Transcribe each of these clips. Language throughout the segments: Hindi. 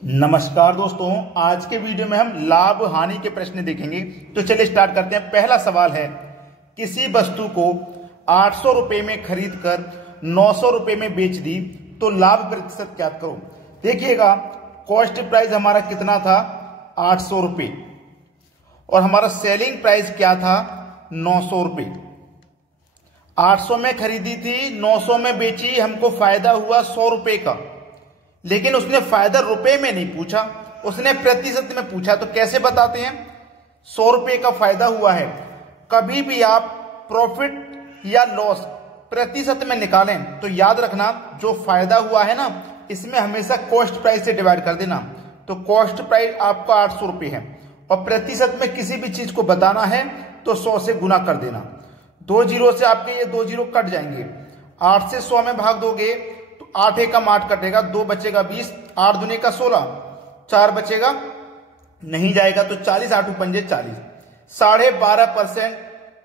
नमस्कार दोस्तों, आज के वीडियो में हम लाभ हानि के प्रश्न देखेंगे। तो चलिए स्टार्ट करते हैं। पहला सवाल है, किसी वस्तु को 800 रुपए में खरीद कर 900 रुपए में बेच दी तो लाभ प्रतिशत ज्ञात करो। देखिएगा, कॉस्ट प्राइस हमारा कितना था, 800 रुपए, और हमारा सेलिंग प्राइस क्या था, 900 रुपए। 800 में खरीदी थी, 900 में बेची, हमको फायदा हुआ 100 रुपए का। लेकिन उसने फायदा रुपए में नहीं पूछा, उसने प्रतिशत में पूछा। तो कैसे बताते हैं? 100 रुपए का फायदा हुआ है। कभी भी आप प्रॉफिट या लॉस प्रतिशत में निकालें तो याद रखना, जो फायदा हुआ है ना, इसमें हमेशा कॉस्ट प्राइस से डिवाइड कर देना। तो कॉस्ट प्राइस आपका 800 रुपए है, और प्रतिशत में किसी भी चीज को बताना है तो 100 से गुना कर देना। 2 जीरो से आपके ये 2 जीरो कट जाएंगे। 8 से 100 में भाग दोगे तो 8 एकम 8 कटेगा, 2 बचेगा 20, 8 दूने का 16, 4 बचेगा, नहीं जाएगा तो 40, 8 पंजे 40, 12.5%।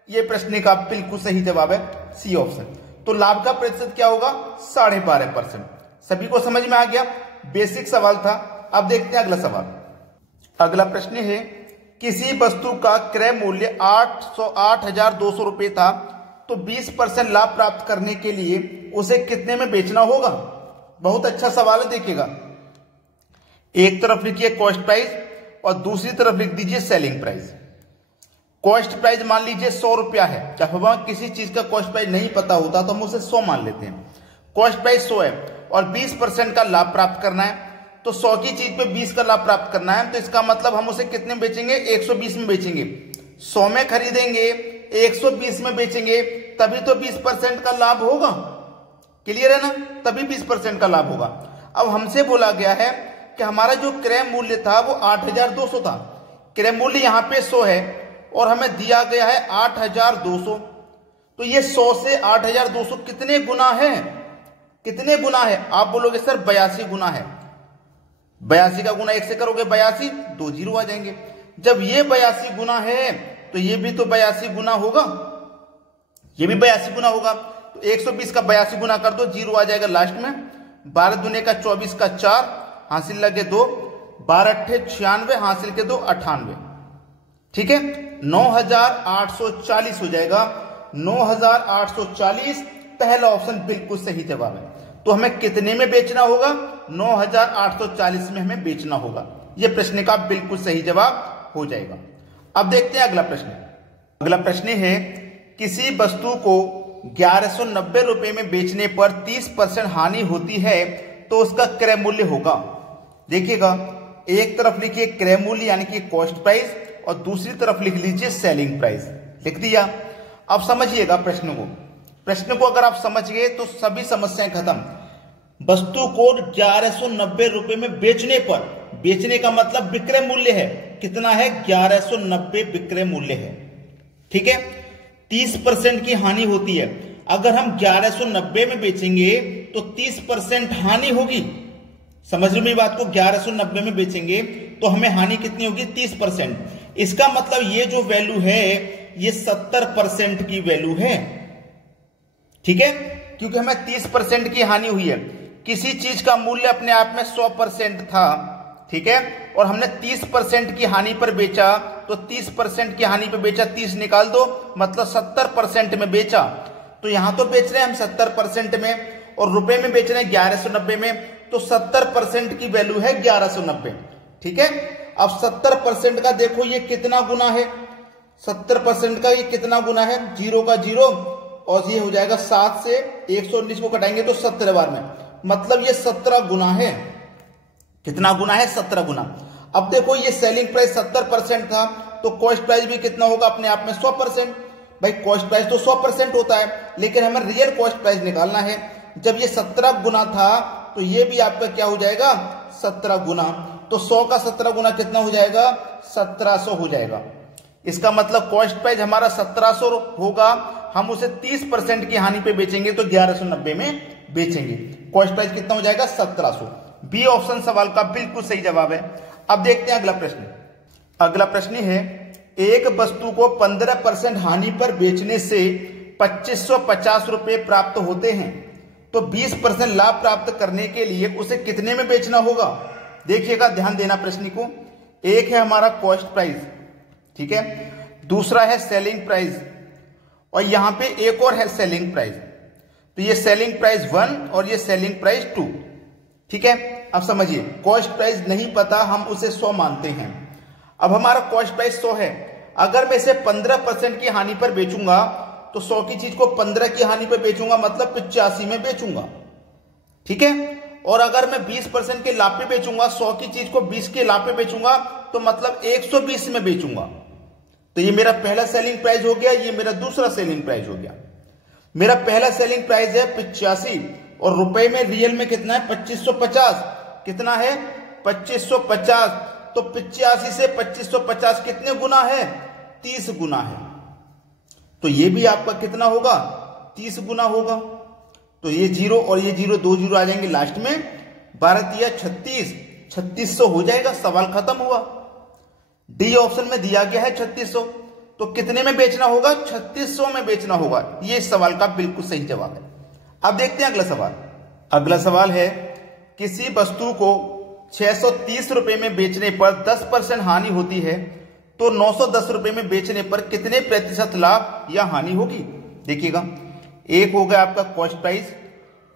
ये प्रश्न का बिल्कुल सही जवाब है, सी ऑप्शन। तो लाभ का प्रतिशत क्या होगा, 12.5%। सभी को समझ में आ गया? बेसिक सवाल था। अब देखते हैं अगला सवाल। अगला प्रश्न है, किसी वस्तु का क्रय मूल्य 8,200 रुपए था, तो 20% लाभ प्राप्त करने के लिए उसे कितने में बेचना होगा? बहुत अच्छा सवाल है। देखिएगा, एक तरफ लिखिए कॉस्ट प्राइस और दूसरी तरफ लिख दीजिए सेलिंग प्राइस। कॉस्ट प्राइस मान लीजिए 100 रुपया है। जब हमें किसी चीज का कॉस्ट प्राइस नहीं पता होता तो हम उसे 100 मान लेते हैं। कॉस्ट प्राइस 100 है और 20% का लाभ प्राप्त करना है, तो 100 की चीज पे 20 का लाभ प्राप्त करना है। तो इसका मतलब हम उसे कितने में बेचेंगे, 120 में बेचेंगे। 100 में खरीदेंगे, 120 में बेचेंगे, तभी तो 20% का लाभ होगा। क्लियर है ना? तभी 20% का लाभ होगा। अब हमसे बोला गया है कि हमारा जो क्रय मूल्य था वो 8,200 था। क्रय मूल्य यहां पे 100 है और हमें दिया गया है 8,200। तो ये 100 से 8,200 कितने गुना है? कितने गुना है? आप बोलोगे सर 82 गुना है। 82 का गुना 1 से करोगे 82, 2 जीरो आ जाएंगे। जब ये 82 गुना है तो ये भी तो 82 गुना होगा, ये भी 82 गुना होगा। तो 120 का 82 गुना कर दो, जीरो आ जाएगा लास्ट में। 12 दूने का 24 का 4, हासिल लगे 2, 12 अट्ठे 96, हासिल के 2 98। ठीक है, 9,840 हो जाएगा। 9,840 पहला ऑप्शन बिल्कुल सही जवाब है। तो हमें कितने में बेचना होगा? 9,840 में हमें बेचना होगा। यह प्रश्न का बिल्कुल सही जवाब हो जाएगा। अब देखते हैं अगला प्रश्न। अगला प्रश्न है, किसी वस्तु को 1190 रुपए में बेचने पर 30% हानि होती है तो उसका क्रय मूल्य होगा। देखिएगा, एक तरफ लिखिए क्रय मूल्य यानी कि कॉस्ट प्राइस और दूसरी तरफ लिख लीजिए सेलिंग प्राइस। लिख दिया। अब समझिएगा प्रश्न को। प्रश्न को अगर आप समझ गए तो सभी समस्याएं खत्म। वस्तु को 1190 रुपए में बेचने पर, बेचने का मतलब विक्रय मूल्य है, कितना है, 1190 विक्रय मूल्य है। ठीक है, 30% की हानि होती है। अगर हम 1190 में बेचेंगे तो 30% हानि होगी। समझ लो मेरी बात को, 1190 में बेचेंगे तो हमें हानि कितनी होगी, 30%। इसका मतलब ये जो वैल्यू है ये 70% की वैल्यू है। ठीक है, क्योंकि हमें 30% की हानि हुई है। किसी चीज का मूल्य अपने आप में 100% था, ठीक है, और हमने 30% की हानि पर बेचा, तो 30% की हानि पर बेचा, 30 निकाल दो, मतलब 70% में बेचा। तो यहां तो बेच रहे हैं हम 70% में और रुपए में बेच रहे हैं 1190 में, तो 70% की वैल्यू है 1190। ठीक है, अब 70% का देखो ये कितना गुना है, 70% का ये कितना गुना है, 0 का 0 और ये हो जाएगा 7 से 119 को कटाएंगे तो 17 बार में, मतलब ये 17 गुना है। कितना गुना है, 17 गुना। अब देखो ये सेलिंग प्राइस 70% था, तो कॉस्ट प्राइस भी कितना होगा, अपने आप में 100%। भाई कॉस्ट प्राइस तो 100% होता है, लेकिन हमें रियल कॉस्ट प्राइस निकालना है। जब ये 17 गुना था तो ये भी आपका क्या हो जाएगा, 17 गुना। तो 100 का 17 गुना कितना हो जाएगा, 1700 हो जाएगा। इसका मतलब कॉस्ट प्राइस हमारा 1700 होगा। हम उसे 30% की हानि पे बेचेंगे तो 1190 में बेचेंगे। कॉस्ट प्राइस कितना हो जाएगा, 1700। बी ऑप्शन सवाल का बिल्कुल सही जवाब है। अब देखते हैं अगला प्रश्न। अगला प्रश्न है, एक वस्तु को 15% हानि पर बेचने से 2550 रुपए प्राप्त होते हैं, तो 20% लाभ प्राप्त करने के लिए उसे कितने में बेचना होगा? देखिएगा, ध्यान देना प्रश्न को। एक है हमारा कॉस्ट प्राइस, ठीक है, दूसरा है सेलिंग प्राइस, और यहां पे एक और है सेलिंग प्राइस। तो ये सेलिंग प्राइस 1 और ये सेलिंग प्राइस 2, ठीक है। अब समझिए, कॉस्ट प्राइस नहीं पता, हम उसे 100 मानते हैं। अब हमारा कॉस्ट प्राइस 100 है, अगर मैं इसे 15% की हानि पर बेचूंगा तो 100 की चीज को 15 की हानि पर बेचूंगा, मतलब 85 में बेचूंगा, ठीक है। और अगर मैं 20% के लाभ पे बेचूंगा, 100 की चीज को 20 के लाभ पे बेचूंगा, तो मतलब 120 में बेचूंगा। तो ये मेरा पहला सेलिंग प्राइस हो गया, ये मेरा दूसरा सेलिंग प्राइस हो गया। मेरा पहला सेलिंग प्राइस है 85 और रुपए में रियल में कितना है 2550। कितना है 2550। तो 85 से 2550 कितने गुना है 30 गुना है। तो ये भी आपका कितना होगा 30 गुना होगा। तो ये 0 और ये 0 2 0 आ जाएंगे लास्ट में, 12 या 36, 3600 हो जाएगा। सवाल खत्म हुआ। डी ऑप्शन में दिया गया है 3600, तो कितने में बेचना होगा 3600 में बेचना होगा। ये इस सवाल का बिल्कुल सही जवाब है। अब देखते हैं अगला सवाल। अगला सवाल है, किसी वस्तु को 630 रुपए में बेचने पर 10% हानि होती है, तो 910 रुपए में बेचने पर कितने प्रतिशत लाभ या हानि होगी। देखिएगा, एक हो गया आपका कॉस्ट प्राइस,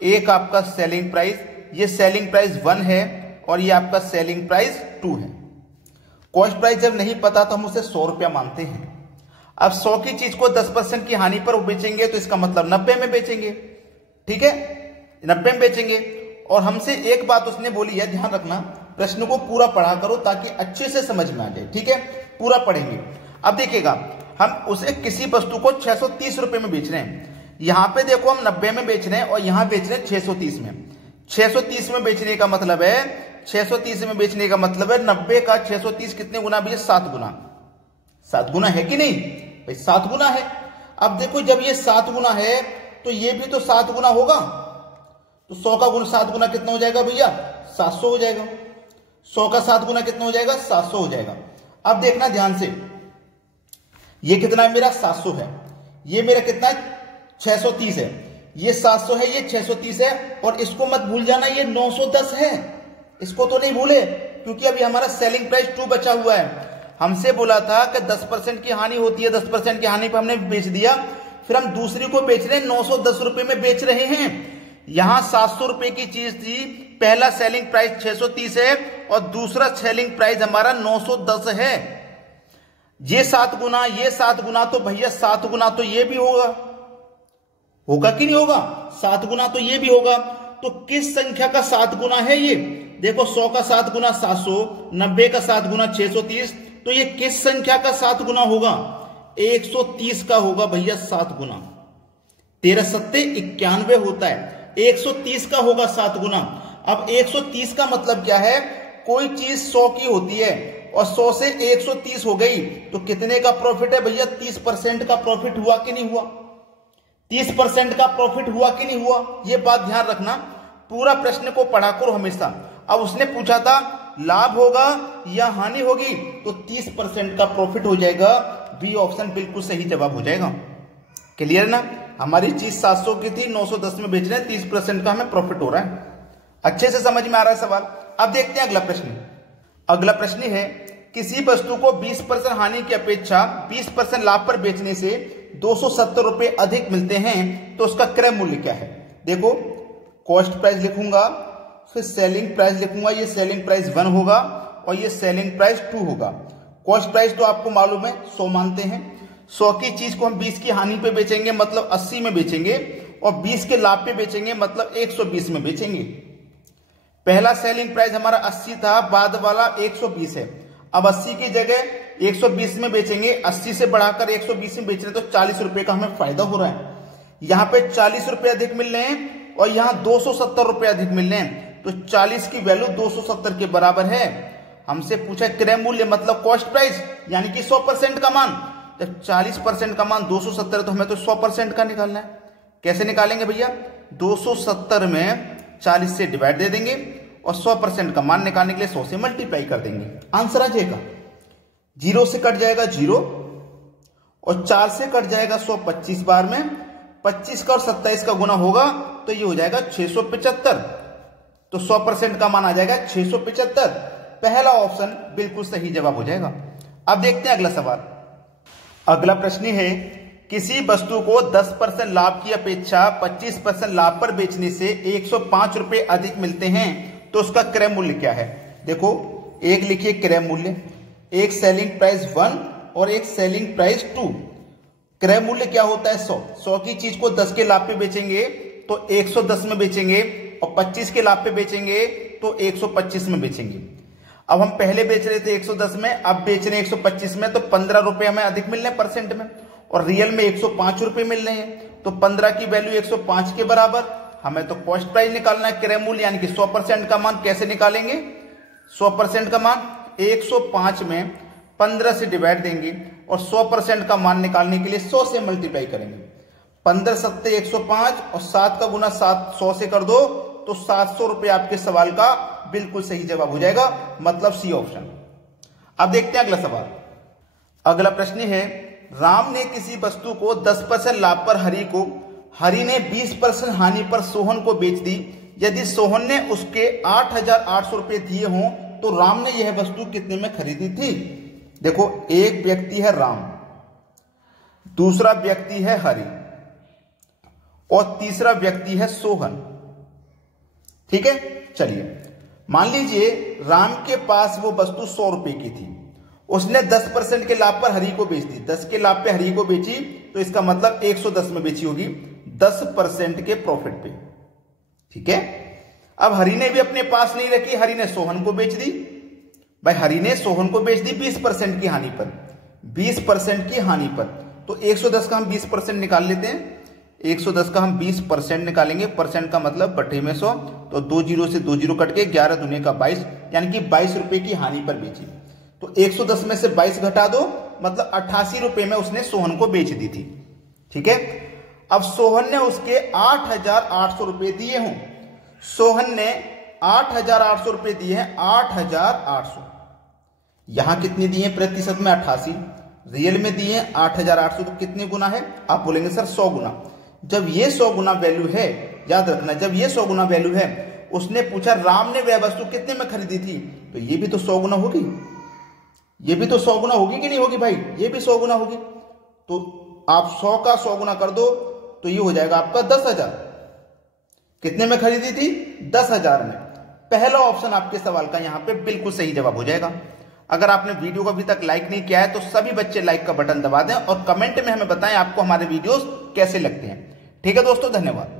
एक आपका सेलिंग प्राइस। ये सेलिंग प्राइस 1 है और ये आपका सेलिंग प्राइस 2 है। कॉस्ट प्राइस जब नहीं पता तो हम उसे 100 रुपया मानते हैं। अब 100 की चीज को 10% की हानि पर बेचेंगे तो इसका मतलब 90 में बेचेंगे, ठीक है, 90 में बेचेंगे। और हमसे एक बात उसने बोली है, ध्यान रखना, प्रश्न को पूरा पढ़ा करो ताकि अच्छे से समझ में आ जाए, ठीक है, पूरा पढ़ेंगे। अब देखिएगा, हम उसे किसी वस्तु को 630 रुपए में बेच रहे हैं। यहां पे देखो हम 90 में बेच रहे हैं और यहां बेच रहे हैं 630 में। 630 में बेचने का मतलब है 630 में बेचने का मतलब है 90 का 630 कितने गुना भैया 7 गुना। 7 गुना है कि नहीं भाई, 7 गुना है। अब देखो, जब ये 7 गुना है तो ये भी तो 7 गुना होगा। तो 100 का गुण 7 गुना कितना हो जाएगा भैया 700 हो जाएगा। 100 का 7 गुना कितना हो जाएगा 700 हो जाएगा। अब देखना ध्यान से, ये कितना है मेरा 700 है, ये मेरा कितना है 630 है, ये 700 है, ये 630 है। और इसको मत भूल जाना, ये 910 है, इसको तो नहीं भूले, क्योंकि अभी हमारा सेलिंग प्राइस 2 बचा हुआ है। हमसे बोला था कि 10% की हानि होती है, 10% की हानि पर हमने बेच दिया, फिर हम दूसरी को बेच रहे हैं 910 रुपए में बेच रहे हैं। यहां 700 रुपए की चीज थी, पहला सेलिंग प्राइस 630 है और दूसरा सेलिंग प्राइस हमारा 910 है। ये 7 गुना, ये 7 गुना, तो भैया 7 गुना तो ये भी होगा, होगा कि नहीं होगा, 7 गुना तो ये भी होगा। तो किस संख्या का 7 गुना है ये, देखो 100 का 7 गुना 700, 90 का 7 गुना 630, तो ये किस संख्या का 7 गुना होगा 130 का होगा भैया 7 गुना। 13 सत्ते 91 होता है, 130 का होगा 7 गुना। अब 130 का मतलब क्या है, कोई चीज 100 की होती है और 100 से 130 हो गई तो कितने का प्रॉफिट है भैया 30% का प्रॉफिट हुआ कि नहीं हुआ, 30% का प्रॉफिट हुआ कि नहीं हुआ। ये बात ध्यान रखना, पूरा प्रश्न को पढ़ा करो हमेशा। अब उसने पूछा था लाभ होगा या हानि होगी, तो 30% का प्रॉफिट हो जाएगा। बी ऑप्शन बिल्कुल सही जवाब हो जाएगा। क्लियर ना, हमारी चीज 700 की थी, 910 में बेच रहे हैं, 30% का हमें प्रॉफिट हो रहा है। अच्छे से समझ में आ रहा है सवाल। अब देखते हैं अगला प्रश्न। अगला प्रश्न है, किसी वस्तु को 20% हानि की अपेक्षा 20% लाभ पर बेचने से 270 रुपए अधिक मिलते हैं, तो उसका क्रय मूल्य क्या है। देखो, कॉस्ट प्राइस लिखूंगा, फिर सेलिंग प्राइस लिखूंगा, ये सेलिंग प्राइस 1 होगा और ये सेलिंग प्राइस 2 होगा। कॉस्ट प्राइस तो आपको मालूम है 100 मानते हैं। 100 की चीज को हम 20 की हानि पे बेचेंगे मतलब 80 में बेचेंगे, और 20 के लाभ पे बेचेंगे मतलब 120 में बेचेंगे। पहला सेलिंग प्राइस हमारा 80 था, बाद वाला 120 है। अब 80 की जगह 120 में बेचेंगे, 80 से बढ़ाकर 120 में बेच रहे, तो 40 रुपए का हमें फायदा हो रहा है। यहां पे 40 रुपए अधिक मिल रहे हैं और यहां 270 रुपए अधिक मिल रहे हैं, तो 40 की वैल्यू 270 के बराबर है। हमसे पूछा क्रय मूल्य मतलब कॉस्ट प्राइस, यानी कि 100% का मान। जब 40% का मान 270 तो हमें तो 100% का निकालना है। कैसे निकालेंगे भैया, 270 में 40 से डिवाइड दे देंगे और 100% का मान निकालने के लिए 100 से मल्टीप्लाई कर देंगे, आंसर आ जाएगा। 0 से कट जाएगा 0 और 4 से कट जाएगा 100 25 बार में, 25 का और 27 का गुना होगा तो ये हो जाएगा 675। तो 100% का मान आ जाएगा 675। पहला ऑप्शन बिल्कुल सही जवाब हो जाएगा। अब देखते हैं अगला सवाल। अगला प्रश्न है, किसी वस्तु को 10% लाभ की अपेक्षा 25% लाभ पर बेचने से 105 रुपए अधिक मिलते हैं, तो उसका क्रय मूल्य क्या है। देखो, एक लिखिए क्रय मूल्य, एक सेलिंग प्राइस 1 और एक सेलिंग प्राइस 2। क्रय मूल्य क्या होता है 100 की चीज को 10 के लाभ पे बेचेंगे तो 110 में बेचेंगे, और 25 के लाभ पे बेचेंगे तो 125 में बेचेंगे। अब हम पहले बेच रहे थे 110 में, अब बेच रहे हैं 125 में, तो 15 रुपए हमें अधिक मिल रहे हैं परसेंट में, और रियल में 105 रुपए मिल रहे हैं। तो 15 की वैल्यू 105 के बराबर। हमें तो कॉस्ट प्राइस निकालना है, क्रय मूल्य यानी कि 100% का मान कैसे निकालेंगे। 100% का मान 105 में 15 से डिवाइड देंगे, और 100% का मान निकालने के लिए 100 से मल्टीप्लाई करेंगे। 15 सत्ते 105 और 7 का गुना 100 से कर दो तो 700 रुपए आपके सवाल का बिल्कुल सही जवाब हो जाएगा, मतलब सी ऑप्शन। अब देखते हैं अगला सवाल। अगला प्रश्न है, राम ने किसी वस्तु को 10% लाभ पर हरि ने 20% हानि पर सोहन को बेच दी। यदि सोहन ने उसके 8,800 रुपए दिए हों तो राम ने यह वस्तु कितने में खरीदी थी। देखो, एक व्यक्ति है राम, दूसरा व्यक्ति है हरि, और तीसरा व्यक्ति है सोहन। ठीक है, चलिए मान लीजिए राम के पास वो वस्तु 100 रुपए की थी, उसने 10% के लाभ पर हरि को बेच दी। 10 के लाभ पे हरि को बेची तो इसका मतलब 110 में बेची होगी, 10% के प्रॉफिट पे। ठीक है, अब हरि ने भी अपने पास नहीं रखी, हरि ने सोहन को बेच दी। भाई हरि ने सोहन को बेच दी 20% की हानि पर, 20% की हानि पर। तो 110 का हम 20% निकाल लेते हैं। 110 का हम 20% निकालेंगे, परसेंट का मतलब बटे में 100, तो 2 जीरो से 2 जीरो कट के 11 दूने का 22, यानी कि 22 रुपए की हानि पर बेची। तो 110 में से 22 घटा दो, मतलब 88 रुपए में उसने सोहन को बेच दी थी। ठीक है, अब सोहन ने उसके 8,800 रुपए दिए हों। सोहन ने 8,800 रुपए दिए हैं, 8,800। यहां कितने दिए प्रतिशत में 88, रियल में दिए 8,800, तो कितने गुना है। आप बोलेंगे सर 100 गुना। जब ये 100 गुना वैल्यू है, याद रखना, जब ये 100 गुना वैल्यू है, उसने पूछा राम ने वह वस्तु कितने में खरीदी थी, तो ये भी तो 100 गुना होगी, ये भी तो 100 गुना होगी कि नहीं होगी भाई, ये भी 100 गुना होगी। तो आप 100 का 100 गुना कर दो तो ये हो जाएगा आपका 10,000। कितने में खरीदी थी, 10,000 में। पहला ऑप्शन आपके सवाल का यहां पे बिल्कुल सही जवाब हो जाएगा। अगर आपने वीडियो को अभी तक लाइक नहीं किया है तो सभी बच्चे लाइक का बटन दबा दें और कमेंट में हमें बताएं आपको हमारे वीडियोस कैसे लगते हैं। ठीक है दोस्तों, धन्यवाद।